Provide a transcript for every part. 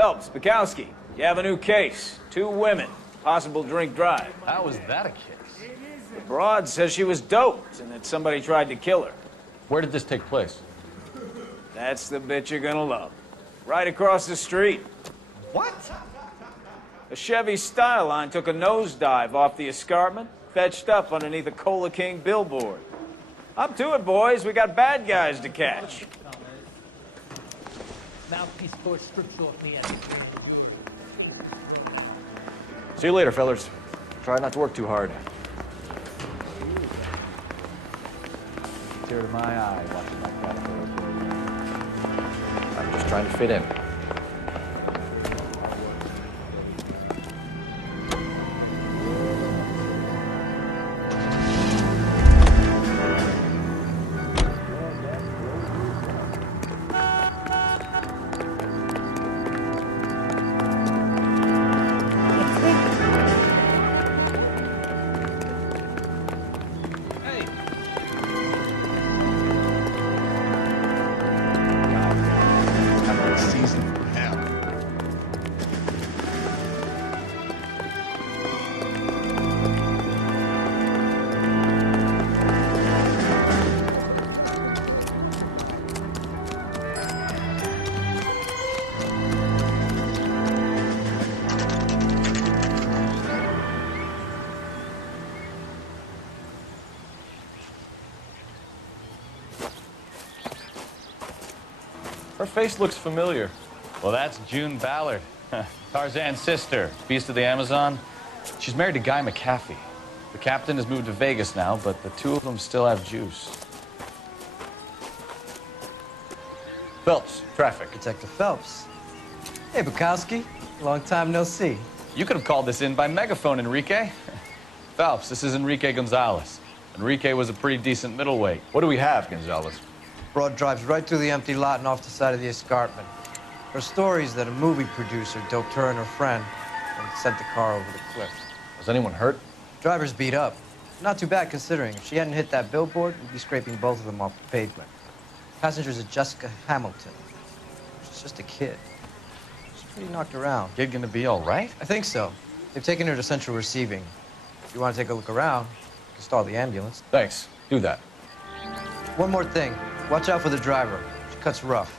Phelps, Bukowski, you have a new case. 2 women, possible drink drive. How was that a case? The broad says she was doped and that somebody tried to kill her. Where did this take place? That's the bit you're gonna love. Right across the street. What? A Chevy Styline took a nosedive off the escarpment, fetched up underneath a Cola King billboard. Up to it, boys. We got bad guys to catch. Mouthpiece force strip short me. See you later, fellas. Try not to work too hard. Tear to my eye watching that cat go. I'm just trying to fit in. Her face looks familiar. Well, that's June Ballard, Tarzan's sister, Beast of the Amazon. She's married to Guy McAfee. The captain has moved to Vegas now, but the 2 of them still have juice. Phelps, traffic. Detective Phelps. Hey, Bukowski. Long time no see. You could have called this in by megaphone, Enrique. Phelps, this is Enrique Gonzalez. Enrique was a pretty decent middleweight. What do we have, Gonzalez? Broad drives right through the empty lot and off the side of the escarpment. Her stories that a movie producer doped her and her friend and sent the car over the cliff. Was anyone hurt? Driver's beat up. Not too bad considering. If she hadn't hit that billboard, we'd be scraping both of them off the pavement. Passengers are Jessica Hamilton. She's just a kid. She's pretty knocked around. Kid gonna be all right? I think so. They've taken her to central receiving. If you want to take a look around, you can stall the ambulance. Thanks. Do that. One more thing. Watch out for the driver. She cuts rough.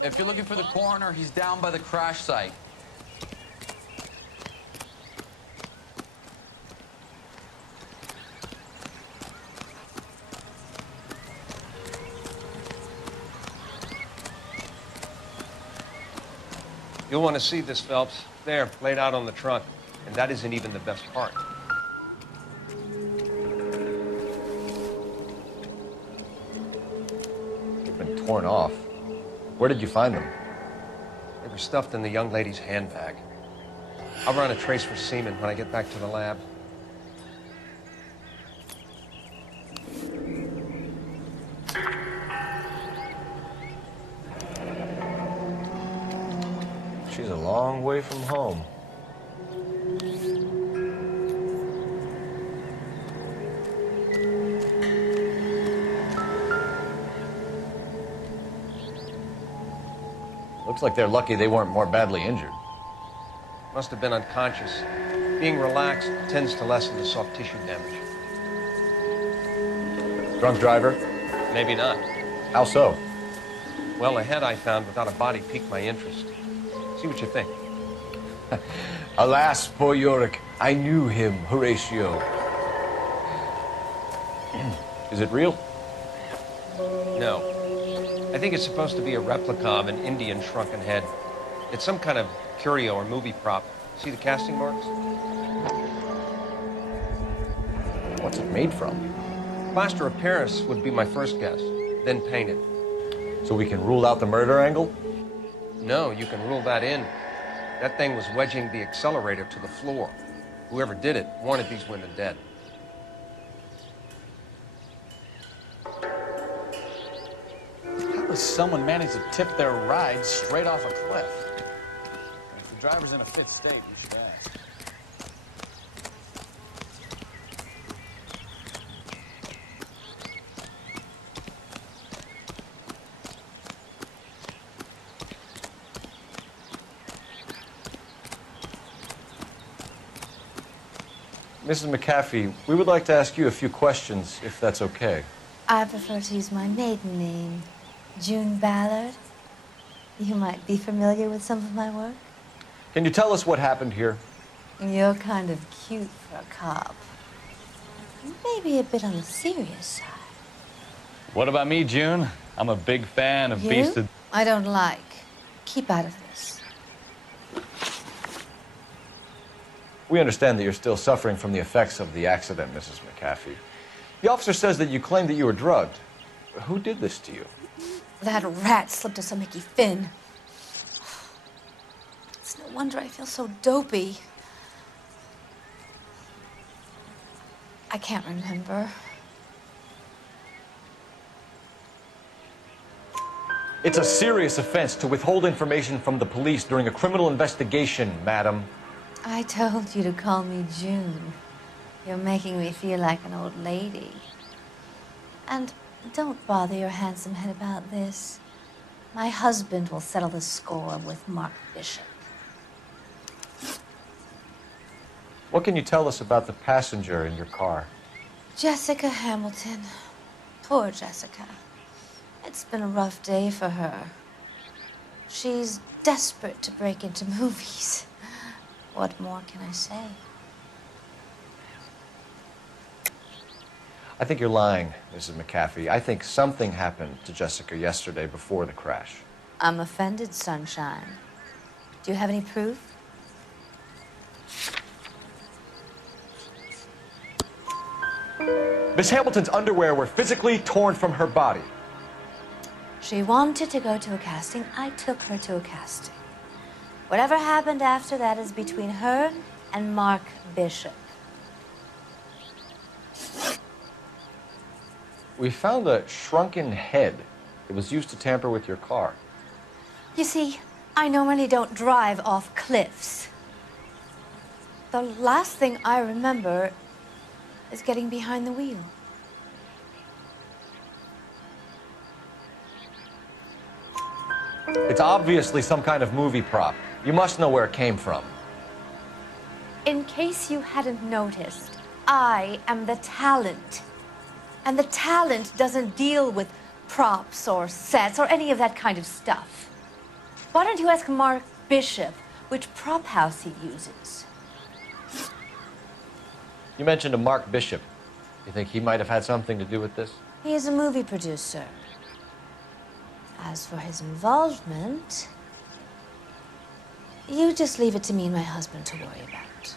If you're looking for the coroner, he's down by the crash site. You'll want to see this, Phelps. There, laid out on the trunk. And that isn't even the best part. They've been torn off. Where did you find them? They were stuffed in the young lady's handbag. I'll run a trace for semen when I get back to the lab. She's a long way from home. Looks like they're lucky they weren't more badly injured. Must have been unconscious. Being relaxed tends to lessen the soft tissue damage. Drunk driver? Maybe not. How so? Well, a head I found without a body piqued my interest. See what you think. Alas, poor Yorick. I knew him, Horatio. Is it real? No. I think it's supposed to be a replica of an Indian shrunken head. It's some kind of curio or movie prop. See the casting marks? What's it made from? Plaster of Paris would be my first guess, then painted. So we can rule out the murder angle? No, you can rule that in. That thing was wedging the accelerator to the floor. Whoever did it wanted these women dead. How does someone manage to tip their ride straight off a cliff? If the driver's in a fit state, we should ask. Mrs. McAfee, we would like to ask you a few questions, if that's okay. I prefer to use my maiden name, June Ballard. You might be familiar with some of my work. Can you tell us what happened here? You're kind of cute for a cop. Maybe a bit on the serious side. What about me, June? I'm a big fan of Beast of... I don't like. Keep out of this. We understand that you're still suffering from the effects of the accident, Mrs. McAfee. The officer says that you claimed that you were drugged. Who did this to you? That rat slipped us a Mickey Finn. It's no wonder I feel so dopey. I can't remember. It's a serious offense to withhold information from the police during a criminal investigation, madam. I told you to call me June. You're making me feel like an old lady. And don't bother your handsome head about this. My husband will settle the score with Mark Bishop. What can you tell us about the passenger in your car? Jessica Hamilton. Poor Jessica. It's been a rough day for her. She's desperate to break into movies. What more can I say? I think you're lying, Mrs. McAfee. I think something happened to Jessica yesterday before the crash. I'm offended, Sunshine. Do you have any proof? Miss Hamilton's underwear were physically torn from her body. She wanted to go to a casting. I took her to a casting. Whatever happened after that is between her and Mark Bishop. We found a shrunken head that was used to tamper with your car. You see, I normally don't drive off cliffs. The last thing I remember is getting behind the wheel. It's obviously some kind of movie prop. You must know where it came from. In case you hadn't noticed, I am the talent. And the talent doesn't deal with props or sets or any of that kind of stuff. Why don't you ask Mark Bishop which prop house he uses? You mentioned a Mark Bishop. You think he might have had something to do with this? He is a movie producer. As for his involvement, you just leave it to me and my husband to worry about.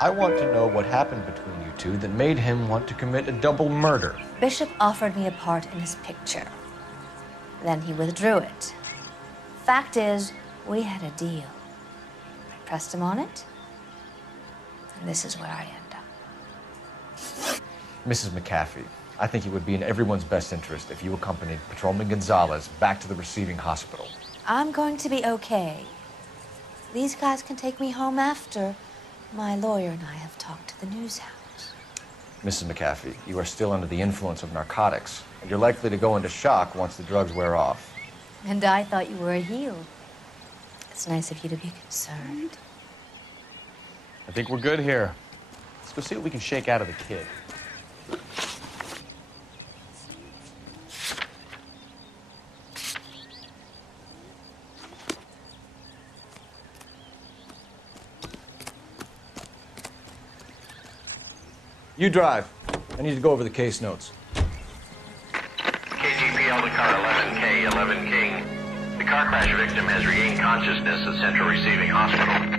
I want to know what happened between you two that made him want to commit a double murder. Bishop offered me a part in his picture. Then he withdrew it. Fact is, we had a deal. I pressed him on it, and this is where I end up. Mrs. McAfee, I think it would be in everyone's best interest if you accompanied Patrolman Gonzalez back to the receiving hospital. I'm going to be okay. These guys can take me home after my lawyer and I have talked to the news house. Mrs. McAfee, you are still under the influence of narcotics, and you're likely to go into shock once the drugs wear off. And I thought you were a heel. It's nice of you to be concerned. I think we're good here. Let's go see what we can shake out of the kid. You drive. I need to go over the case notes. KCPL to car 11K, 11 King. The car crash victim has regained consciousness at Central Receiving Hospital.